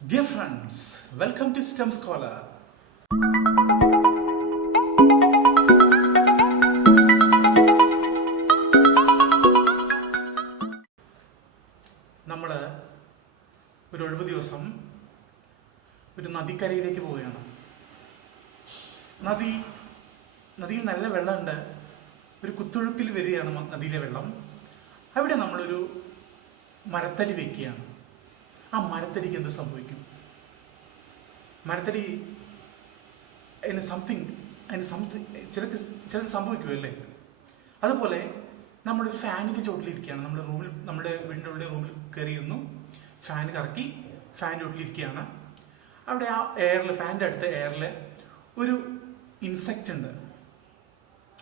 Dear friends, welcome to STEM Scholar. നമ്മൾ ഒരു ഒഴിവ് ദിവസം ഒരു നദിക്കരയിലേക്ക് പോവുകയാണ്. നദിയിൽ നല്ല വെള്ളമുണ്ട്. ഒരു കുത്തൊഴുക്കിൽ വരികയാണ് നദിയിലെ വെള്ളം. അവിടെ നമ്മളൊരു മരത്തടി വയ്ക്കുകയാണ്. ആ മരത്തടിക്ക് എന്ത് സംഭവിക്കും? മരത്തടി ചിലത് സംഭവിക്കുമല്ലേ? അതുപോലെ നമ്മളൊരു ഫാനിൻ്റെ ചോട്ടിലിരിക്കുകയാണ്. നമ്മുടെ വീടിൻ്റെ ഉള്ളിൽ റൂമിൽ കയറിയിരുന്നു. ഫാൻ കറക്കി ഫാനിൻ്റെ ചോട്ടിലിരിക്കുകയാണ്. അവിടെ ആ എയറിൽ, ഫാനിൻ്റെ അടുത്ത എയറിൽ ഒരു ഇൻസെക്റ്റ് ഉണ്ട്.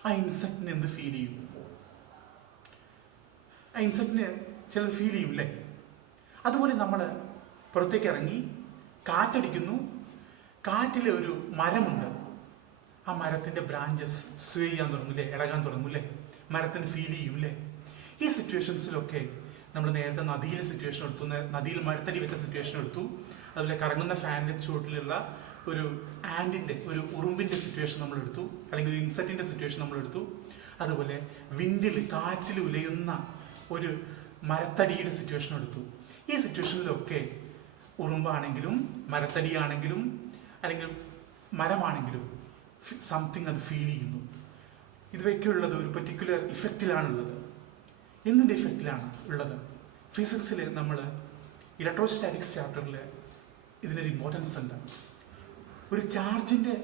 ആ ഇൻസെക്റ്റിന് എന്ത് ഫീൽ ചെയ്യും? ആ ഇൻസെക്റ്റിന് ചിലത് ഫീൽ ചെയ്യും അല്ലേ? അതുപോലെ നമ്മൾ പുറത്തേക്ക് ഇറങ്ങി കാറ്റടിക്കുന്നു. കാറ്റിൽ ഒരു മരമുണ്ട്. ആ മരത്തിൻ്റെ ബ്രാഞ്ചസ് സ്വേ ചെയ്യാൻ തുടങ്ങൂല്ലേ, ഇളകാൻ തുടങ്ങൂല്ലേ, മരത്തിന് ഫീൽ ചെയ്യൂല്ലേ? ഈ സിറ്റുവേഷൻസിലൊക്കെ നമ്മൾ നേരത്തെ നദിയിലെ സിറ്റുവേഷൻ എടുത്തു, നദിയിൽ മരത്തടി വെച്ച സിറ്റുവേഷൻ എടുത്തു. അതുപോലെ കറങ്ങുന്ന ഫാനിൻ്റെ ചുവട്ടിലുള്ള ഒരു ഒരു ഉറുമ്പിൻ്റെ സിറ്റുവേഷൻ നമ്മൾ എടുത്തു, അല്ലെങ്കിൽ ഒരു ഇൻസെക്റ്റിൻ്റെ സിറ്റുവേഷൻ നമ്മൾ എടുത്തു. അതുപോലെ വിൻഡിൽ, കാറ്റിൽ ഉലയുന്ന ഒരു മരത്തടിയുടെ സിറ്റുവേഷൻ എടുത്തു. ഈ സിറ്റുവേഷനിലൊക്കെ ഉറുമ്പാണെങ്കിലും മരത്തടിയാണെങ്കിലും അല്ലെങ്കിൽ മരമാണെങ്കിലും സംതിങ് അത് ഫീൽ ചെയ്യുന്നു. ഇതൊക്കെയുള്ളത് ഒരു പെർട്ടിക്കുലർ ഇഫക്റ്റിലാണുള്ളത്. എന്തിൻ്റെ ഇഫക്റ്റിലാണ് ഉള്ളത്? ഫിസിക്സിൽ നമ്മൾ ഇലക്ട്രോസ്റ്റാറ്റിക്സ് ചാപ്റ്ററിൽ ഇതിനൊരു ഇമ്പോർട്ടൻസ് ഉണ്ട്. ഒരു ചാർജിൻ്റെ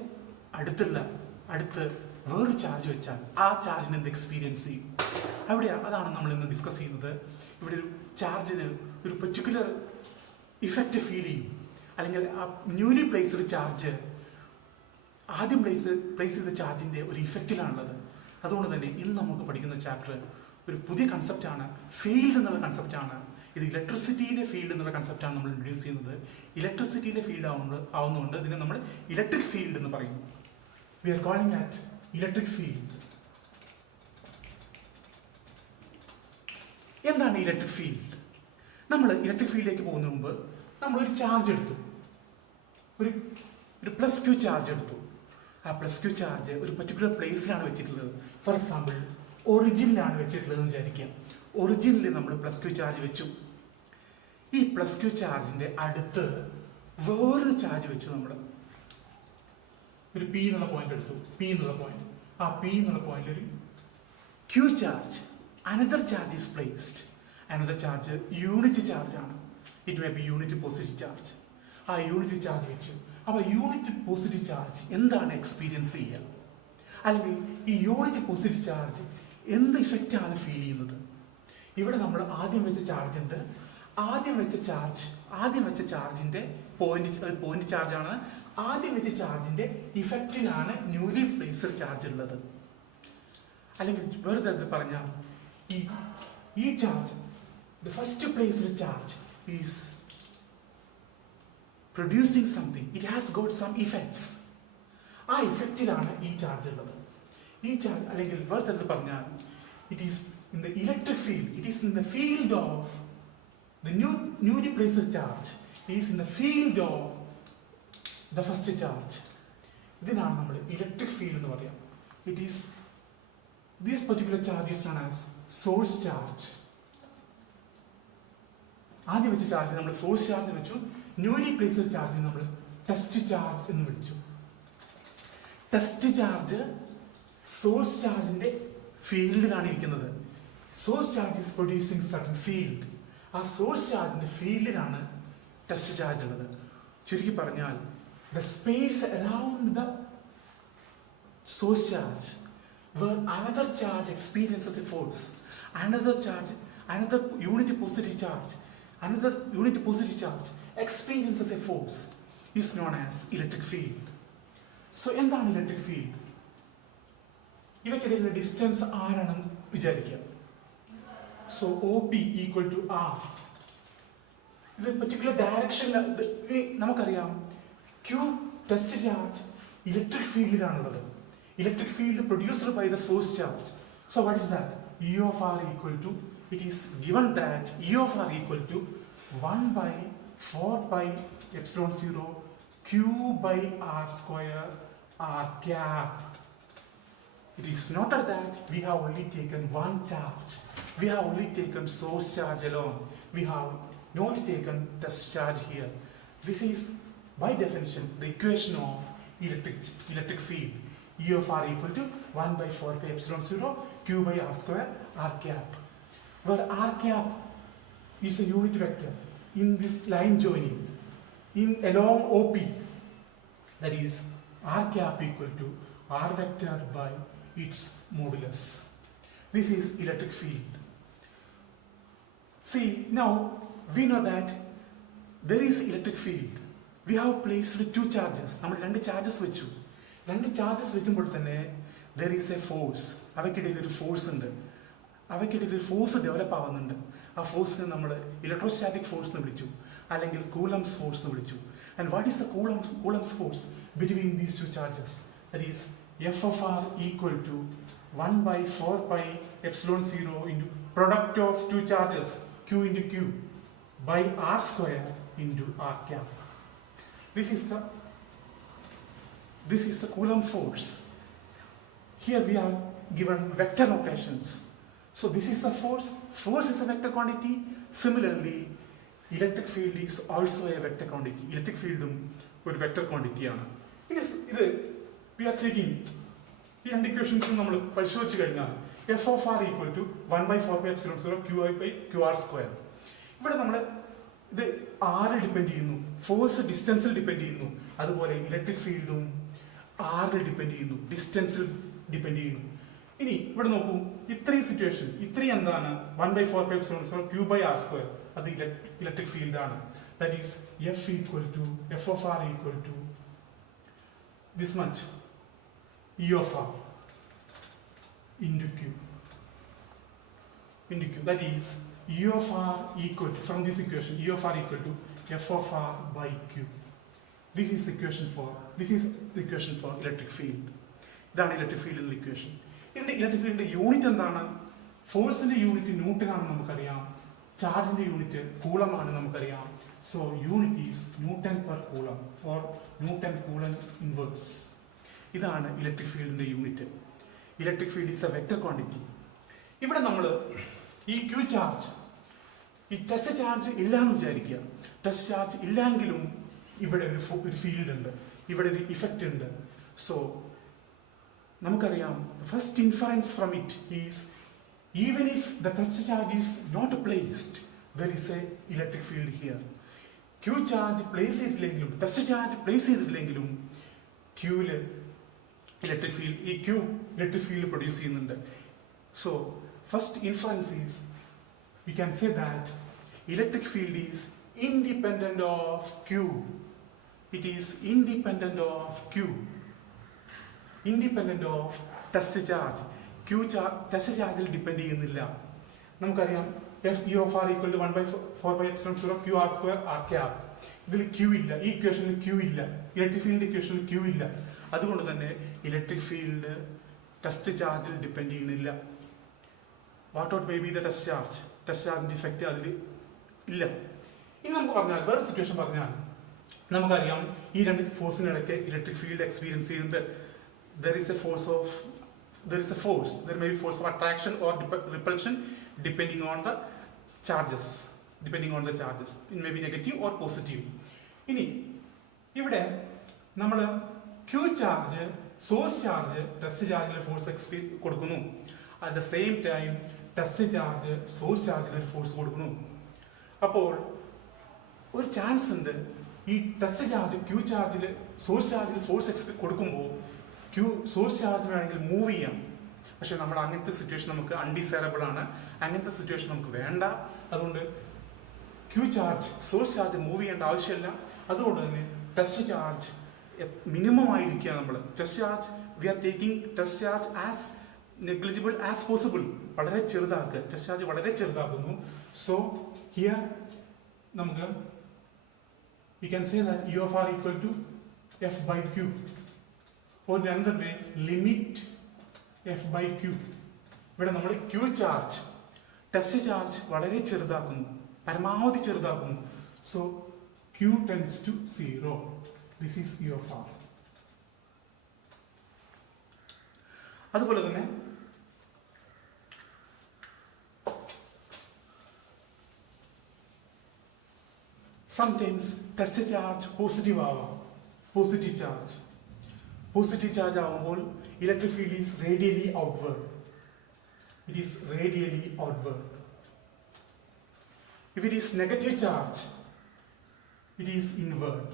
അടുത്ത് വേറൊരു ചാർജ് വെച്ചാൽ ആ ചാർജിന് എന്ത് എക്സ്പീരിയൻസ് ചെയ്യും? അതാണ് നമ്മൾ ഇന്ന് ഡിസ്കസ് ചെയ്യുന്നത്. ഇവിടെ ഒരു ചാർജിന് ഒരു പെർട്ടിക്കുലർ ഇഫക്റ്റ് ഫീൽ ചെയ്യും. അല്ലെങ്കിൽ ആ ന്യൂലി പ്ലേസ്ഡ് ചാർജ് ആദ്യം പ്ലേസ് ചെയ്ത ചാർജിൻ്റെ ഒരു ഇഫക്റ്റിലാണുള്ളത്. അതുകൊണ്ട് തന്നെ ഇന്ന് നമുക്ക് പഠിക്കുന്ന ചാപ്റ്റർ ഒരു പുതിയ കൺസെപ്റ്റാണ്. ഫീൽഡ് എന്നുള്ള കൺസെപ്റ്റാണ്. ഇത് ഇലക്ട്രിസിറ്റിയിലെ ഫീൽഡ് എന്നുള്ള കൺസെപ്റ്റാണ് നമ്മൾ ഇൻട്രൊഡ്യൂസ് ചെയ്യുന്നത്. ഇലക്ട്രിസിറ്റിയിലെ ഫീൽഡ് ആവുന്നതുകൊണ്ട് ഇതിനെ നമ്മൾ ഇലക്ട്രിക് ഫീൽഡ് എന്ന് പറയും. We are calling at electric field. എന്താണ് ഇലക്ട്രിക് ഫീൽഡ്? നമ്മൾ ഇലക്ട്രിക് ഫീൽഡിലേക്ക് പോകുന്നതിന് മുമ്പ് നമ്മളൊരു ചാർജ് എടുത്തു, ഒരു പ്ലസ് ക്യൂ ചാർജ് എടുത്തു. ആ പ്ലസ് ക്യൂ ചാർജ് ഒരു പെർട്ടിക്കുലർ പ്ലേസിലാണ് വെച്ചിട്ടുള്ളത്. ഫോർ എക്സാമ്പിൾ ഒറിജിനിലാണ് വെച്ചിട്ടുള്ളതെന്ന് വിചാരിക്കുക. ഒറിജിനിൽ നമ്മൾ പ്ലസ് ക്യൂ ചാർജ് വെച്ചു. ഈ പ്ലസ് ക്യൂ ചാർജിന്റെ അടുത്ത് വേറൊരു ചാർജ് വെച്ചു. നമ്മൾ ഒരു പി എന്നുള്ള പോയിന്റ് എടുത്തു. ആ പി എന്നുള്ള പോയിന്റ് ഒരു Q charge, another charge is placed. another charge unit charge ആണ്. It may be unit positive charge. ആ യൂണിറ്റ് ചാർജ് വെച്ചു. അപ്പോൾ യൂണിറ്റ് പോസിറ്റീവ് ചാർജ് എന്താണ് എക്സ്പീരിയൻസ് ചെയ്യുക? അല്ലെങ്കിൽ ഈ യൂണിറ്റ് പോസിറ്റീവ് ചാർജ് എന്ത് ഇഫക്റ്റ് ആണ് ഫീൽ ചെയ്യുന്നത്? ഇവിടെ നമ്മൾ ആദ്യം വെച്ച ചാർജ് ഉണ്ട്. ആദ്യം വെച്ച ചാർജിന്റെ പോയിന്റ് ചാർജ് ആണ്. ആദ്യം വെച്ച ചാർജിന്റെ ഇഫക്റ്റിലാണ് ന്യൂലി പ്ലേസ്ഡ് ചാർജ് ഉള്ളത്. അല്ലെങ്കിൽ വേറെ തരത്തിൽ പറഞ്ഞാൽ ഈ charge, the first placed charge is producing something. It has got some effects. ആ ഇഫക്റ്റിലാണ് ഈ ചാർജ് ഉള്ളത്. ഈ ചാർജ് അല്ലെങ്കിൽ വേറെ തരത്തിൽ പറഞ്ഞാൽ it is in the electric field. It is in the field of the newly placed charge is in the field of the first charge. ഇതിനാണ് നമ്മൾ ഇലക്ട്രിക് ഫീൽഡ് എന്ന് പറയാം. It is this particular charge is known as source charge. ആദ്യം വെച്ച charge നമ്മൾ source charge വെച്ചു. Newly placed charge നമ്മൾ test charge എന്ന് വിളിച്ചു. ടെസ്റ്റ് ചാർജ് സോഴ്സ് ചാർജിന്റെ ഫീൽഡിലാണ് ഇരിക്കുന്നത്. Source charge is producing certain field. ആ സോഴ്സ് ചാർജിന്റെ ഫീൽഡിലാണ് ടെസ്റ്റ് ചാർജ് ഉള്ളത്. ചുരുക്കി പറഞ്ഞാൽ the space around the source charge where another charge experiences a force, another unit positive charge experiences a force is known as electric field. So എന്താണ് electric field? ഇവയ്ക്കിടയിലുള്ള distance ആരാണെന്ന് വിചാരിക്കുക. So OP equal to R. ഇത് particular ഡയറക്ഷനിൽ നമുക്കറിയാം. Q test charge electric ഫീൽഡിലാണുള്ളത്. Electric field produced by the source charge. So what is that? E of R equal to, it is given that E of R equal to 1 by 4 pi epsilon 0 q by r square r cap. It is noted that we have only taken one charge. We have only taken source charge alone. We have not taken test charge here. This is by definition the equation of electric field. E of r equal to 1 by 4 pi epsilon 0 q by r square r cap, where r cap is a unit vector in this line joining along OP. That is r cap equal to r vector by its modulus. This is electric field. See, now we know that there is electric field. We have placed two charges. നമ്മൾ രണ്ട് charges വെച്ചു. രണ്ട് charges വെക്കുമ്പോൾ തന്നെ there is a force. അവയ്ക്കിടയിൽ ഒരു force ഉണ്ട്. അവയ്ക്കിടയിൽ ഒരു ഫോഴ്സ് ഡെവലപ്പ് ആവുന്നുണ്ട്. ആ ഫോഴ്സിനെ നമ്മൾ ഇലക്ട്രോസ്റ്റാറ്റിക് ഫോഴ്സ് എന്ന് വിളിച്ചു, അല്ലെങ്കിൽ കൂളംസ് ഫോഴ്സ് എന്ന് വിളിച്ചു. And what is the Coulomb's force between these two charges? That is F of r equal to 1 by 4 pi epsilon 0 into product of two charges q into q by r square into r cap. This is the Coulomb force. Here we are given vector notations. So this is the force. Force is a vector quantity. Similarly, electric field is also a vector quantity. Electric field ഒരു vector quantity ആണ്. We are taking ഈ രണ്ട് ഇക്വേഷൻസും നമ്മൾ പരിശോധിച്ച് കഴിഞ്ഞാൽ F of R equal to 1 by 4 pi epsilon 0 q i by q r square. ഇവിടെ നമ്മൾ ഇത് ആറിൽ ഡിപ്പെൻഡ് ചെയ്യുന്നു, ഫോഴ്സ് ഡിസ്റ്റൻസിൽ ഡിപ്പെൻഡ് ചെയ്യുന്നു, അതുപോലെ ഇലക്ട്രിക് ഫീൽഡും ആറിൽ ഡിപ്പെൻഡ് ചെയ്യുന്നു, ഡിസ്റ്റൻസിൽ ഡിപ്പെൻഡ് ചെയ്യുന്നു. ഇനി ഇവിടെ നോക്കൂ, ഇത്രയും സിറ്റുവേഷൻ, ഇത്രയും എന്താണ് 1 by 4 pi epsilon 0 q by r square, അത് ഇലക്ട്രിക് ഫീൽഡ് ആണ്. That is F equal to F of R equal to this much E of r into q. That is E of r equal to, from this equation, E of r equal to f of r by q. This is the equation for electric field. ഇതാണ് electric ഫീൽഡിന്റെ equation. ഇതിന്റെ electric ഫീൽഡിന്റെ unit എന്താണ്? ഫോഴ്സിന്റെ unit newton ആണെന്ന് നമുക്കറിയാം, ചാർജിന്റെ unit coulomb ആണ് നമുക്കറിയാം. So unit is Newton per Coulomb or Newton Coulomb inverse. ഇതാണ് ഇലക്ട്രിക് ഫീൽഡിന്റെ unit. Electric field is A vector quantity. ഇവിടെ നമ്മൾ ഈ ക്യൂ ചാർജ്, ഈ ടെസ്റ്റ് ചാർജ് ഇല്ല എന്ന് വിചാരിക്കുക. ടെസ്റ്റ് ചാർജ് ഇല്ലെങ്കിലും ഇവിടെ ഒരു ഫീൽഡ് ഉണ്ട്, ഇവിടെ ഒരു ഇഫക്റ്റ് ഉണ്ട്. സോ നമുക്കറിയാം, first inference from it is even if the test charge is not placed, there is a electric field here. Q charge place ചെയ്തില്ലെങ്കിലും, ടെസ്റ്റ് ചാർജ് പ്ലേസ് ചെയ്തിട്ടില്ലെങ്കിലും ക്യൂവില് ഇലക്ട്രിക് ഫീൽഡ്, ഈ ക്യൂ ഇലക്ട്രിക് ഫീൽഡ് പ്രൊഡ്യൂസ് ചെയ്യുന്നുണ്ട്. So first inference is we can say that electric field is independent of Q. It is independent of Q, independent of test charge. Q test ചാർജിൽ depend ചെയ്യുന്നില്ല. നമുക്കറിയാം F E of r equal to 1 by 4 pi epsilon 0 q r square r cap. ഇതിൽ Q ഇല്ല, ഈ ഇക്വേഷനിൽ Q ഇല്ല, electric field ഇക്വേഷനിൽ Q ഇല്ല. അതുകൊണ്ട് തന്നെ ഇലക്ട്രിക് ഫീൽഡ് ടെസ്റ്റ് ചാർജിൽ ഡിപ്പെൻഡ് ചെയ്യുന്നില്ല. What out may be the test charge, test ചാർജിന്റെ ഇഫക്റ്റ് അതിൽ ഇല്ല. ഇനി നമുക്ക് പറഞ്ഞാൽ, വേറെ സിറ്റുവേഷൻ പറഞ്ഞാൽ, നമുക്കറിയാം ഈ രണ്ട് ഫോഴ്സിനിടയ്ക്ക് ഇലക്ട്രിക് ഫീൽഡ് എക്സ്പീരിയൻസ് ചെയ്യുന്നത് there may be force of attraction or repulsion depending on the charges. It may be negative or positive. ഇനി ഇവിടെ നമ്മൾ Q charge, source charge test ചാർജിൽ ഫോഴ്സ് കൊടുക്കുന്നു. At the same time test charge source ചാർജിൽ force കൊടുക്കുന്നു. അപ്പോൾ ഒരു chance ഉണ്ട്, ഈ ടെസ്റ്റ് ചാർജ് ക്യൂ ചാർജിൽ സോഴ്സ് ചാർജിൽ ഫോഴ്സ് കൊടുക്കുമ്പോൾ സോഴ്സ് ചാർജ് വേണമെങ്കിൽ മൂവ് ചെയ്യാം. പക്ഷെ നമ്മൾ അങ്ങനത്തെ സിറ്റുവേഷൻ നമുക്ക് അൺഡിസൈറബിൾ ആണ്, അങ്ങനത്തെ സിറ്റുവേഷൻ നമുക്ക് വേണ്ട. അതുകൊണ്ട് Q charge, source charge move ചെയ്യേണ്ട ആവശ്യമില്ല. അതുകൊണ്ട് തന്നെ ടെസ്റ്റ് ചാർജ് മിനിമം ആയിരിക്കുക. നമ്മൾ test charge, we are taking test charge as negligible as possible. വളരെ ചെറുതാക്കുക, ടെസ്റ്റ് ചാർജ് വളരെ ചെറുതാക്കുന്നു. സോ ഹിയർ നമുക്ക് we can say that E of r equal to f by q. Or the other way, limit f by q. ഇവിടെ നമ്മൾ Q charge, test charge വളരെ ചെറുതാക്കുന്നു, പരമാവധി ചെറുതാക്കുന്നു. So Q tends to 0. This is E of R. അതുപോലെ തന്നെ sometimes test charge positive ആവാം. Positive charge ആവുമ്പോൾ electric field is radially outward. It is radially outward. If it is negative charge, it is inward.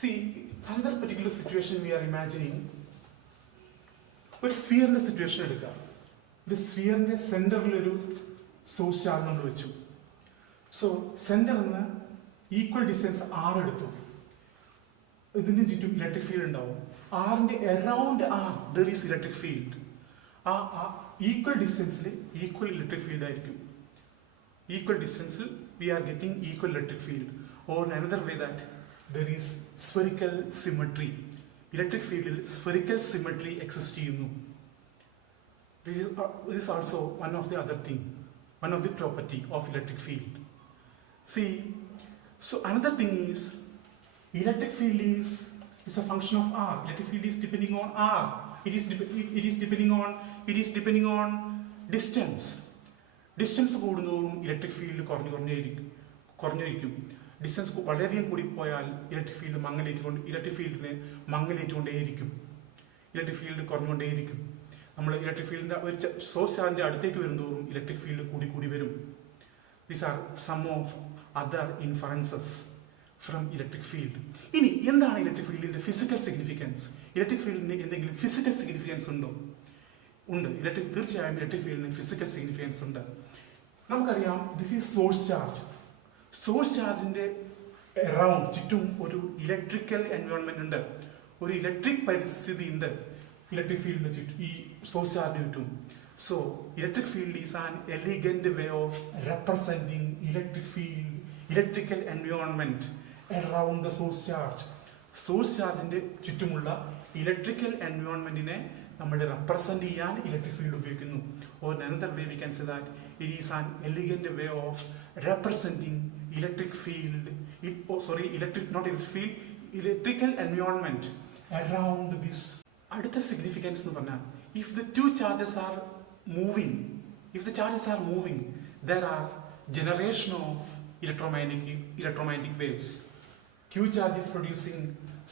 See, another particular situation we are imagining. ഒരു സ്ഫിയറിന്റെ situation എടുക്കാം. ഒരു സ്ഫിയറിന്റെ സെന്ററിൽ ഒരു source charge നമ്മൾ വെച്ചു. So സെന്ററിൽ നിന്ന് ഈക്വൽ ഡിസ്റ്റൻസ് R എടുത്തു. ഇതിന് ചുറ്റും ഇലക്ട്രിക് ഫീൽഡ് ഉണ്ടാവും. ആറിന്റെ around R there is electric field. ആ ഈക്വൽ ഡിസ്റ്റൻസിൽ ഈക്വൽ ഇലക്ട്രിക് ഫീൽഡ് ആയിരിക്കും. ഈക്വൽ ഡിസ്റ്റൻസിൽ we are getting equal electric field. Or another way that there is spherical symmetry. Electric ഫീൽഡിൽ സ്ഫെറിക്കൽ സിമെട്രി എക്സിസ്റ്റ് ചെയ്യുന്നു. This is also one of the other thing, one of the property of electric field. See, so another thing is electric field is a function of R. Electric field is depending on R. It is depending on distance. Distance കൂടുന്നതോറും ഇലക്ട്രിക് ഫീൽഡ് കുറഞ്ഞിരിക്കും. Distance വളരെയധികം കൂടിപ്പോയാൽ electric ഫീൽഡിനെ മങ്ങലേറ്റുകൊണ്ടേയിരിക്കും. Electric field കുറഞ്ഞുകൊണ്ടേയിരിക്കും. നമ്മൾ electric ഫീൽഡിന്റെ ഒരു സോഴ്സ് ചാർജിന്റെ അടുത്തേക്ക് വരുന്നതോറും ഇലക്ട്രിക് ഫീൽഡ് കൂടി വരും. These are some of other inferences from electric field. ഇനി എന്താണ് ഇലക്ട്രിക് ഫീൽഡിന്റെ ഫിസിക്കൽ സിഗ്നിഫിക്കൻസ്? ഇലക്ട്രിക് ഫീൽഡിന് എന്തെങ്കിലും ഫിസിക്കൽ സിഗ്നിഫിക്കൻസ് ഉണ്ടോ? ഉണ്ട്. തീർച്ചയായും ഇലക്ട്രിക് ഫീൽഡിന് ഫിസിക്കൽ സിഗ്നിഫിക്കൻസ് ഉണ്ട്. നമുക്കറിയാം, this is source charge. Source ചാർജിന്റെ അറൌണ്ട് ചുറ്റും ഒരു ഇലക്ട്രിക്കൽ എൻവയോൺമെന്റ് ഉണ്ട്, ഒരു ഇലക്ട്രിക് പരിസ്ഥിതി ഉണ്ട് ഇലക്ട്രിക് ഫീൽഡിന് ചുറ്റും, ഈ സോഴ്സ് ചാർജിന് ചുറ്റും. So, electric field is an elegant way of representing electrical environment around the source charge. Source charge-ന്റെ ചുറ്റുമുള്ള ഇലക്ട്രിക്കൽ എൻവയോൺമെന്റിനെ നമ്മൾ റെപ്രസെന്റ് ചെയ്യാൻ ഇലക്ട്രിക് ഫീൽഡ് ഉപയോഗിക്കുന്നു. Or another way we can say that it is an elegant way of representing electrical environment around this. അടുത്ത significance എന്ന് പറഞ്ഞാൽ, if the charges are moving, there are generation of electromagnetic waves.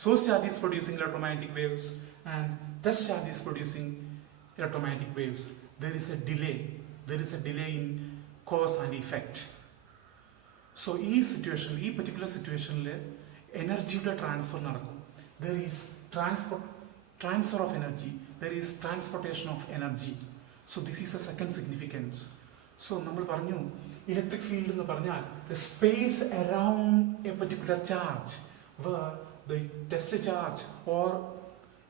Source charge is producing electromagnetic waves, and test charge is producing electromagnetic waves. There is a delay in cause and effect. So ഈ particular situationൽ എനർജിയുടെ transfer നടക്കും. There is transfer of energy, there is transportation of energy. So this is a second significance. So നമ്മൾ പറഞ്ഞു, electric field എന്ന് പറഞ്ഞാൽ the space around a particular charge where the test charge or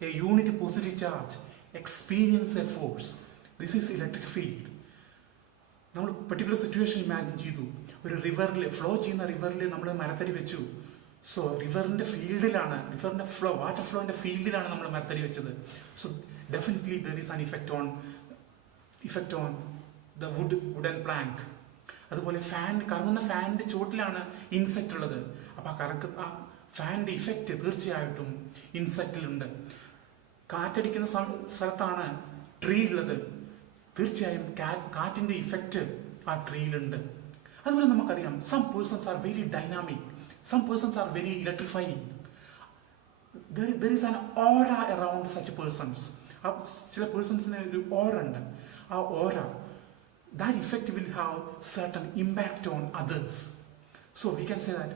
a unit positive charge experience a force. This is electric field. നമ്മൾ particular situation imagine ചെയ്തു. ഒരു റിവറിൽ flow ചെയ്യുന്ന റിവറിൽ നമ്മൾ മരത്തടി വെച്ചു. സോ റിവറിന്റെ ഫീൽഡിലാണ്, വാട്ടർ ഫ്ലോന്റെ ഫീൽഡിലാണ് നമ്മൾ മരത്തടി വെച്ചത്. So definitely there is an effect on the wooden plank. അതുപോലെ കറങ്ങുന്ന ഫാനിന്റെ ചോട്ടിലാണ് ഇൻസെക്റ്റ് ഉള്ളത്. അപ്പൊ ആ ഫാനിന്റെ ഇഫക്റ്റ് തീർച്ചയായിട്ടും ഇൻസെക്റ്റിലുണ്ട്. കാറ്റടിക്കുന്ന സ്ഥലത്താണ് ട്രീ ഉള്ളത്, തീർച്ചയായും കാറ്റിന്റെ ഇഫക്റ്റ് ആ ട്രീയിലുണ്ട്. അതുപോലെ നമുക്കറിയാം, some persons are very dynamic, some persons are very electrifying. There is an aura around such persons. ചില പേഴ്സൺസിന് ഒരു ഓറ ഉണ്ട്. ആ ഓറ, that effect will have certain impact on others. So we can say that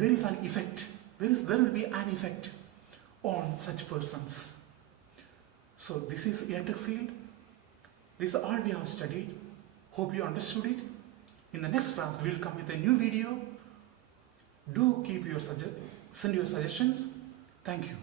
there is an effect, there will be an effect on such persons. So this is electric field. This is all we have studied. Hope you understood it. In the next class we will come with a new video. Do send your suggestions. Thank you.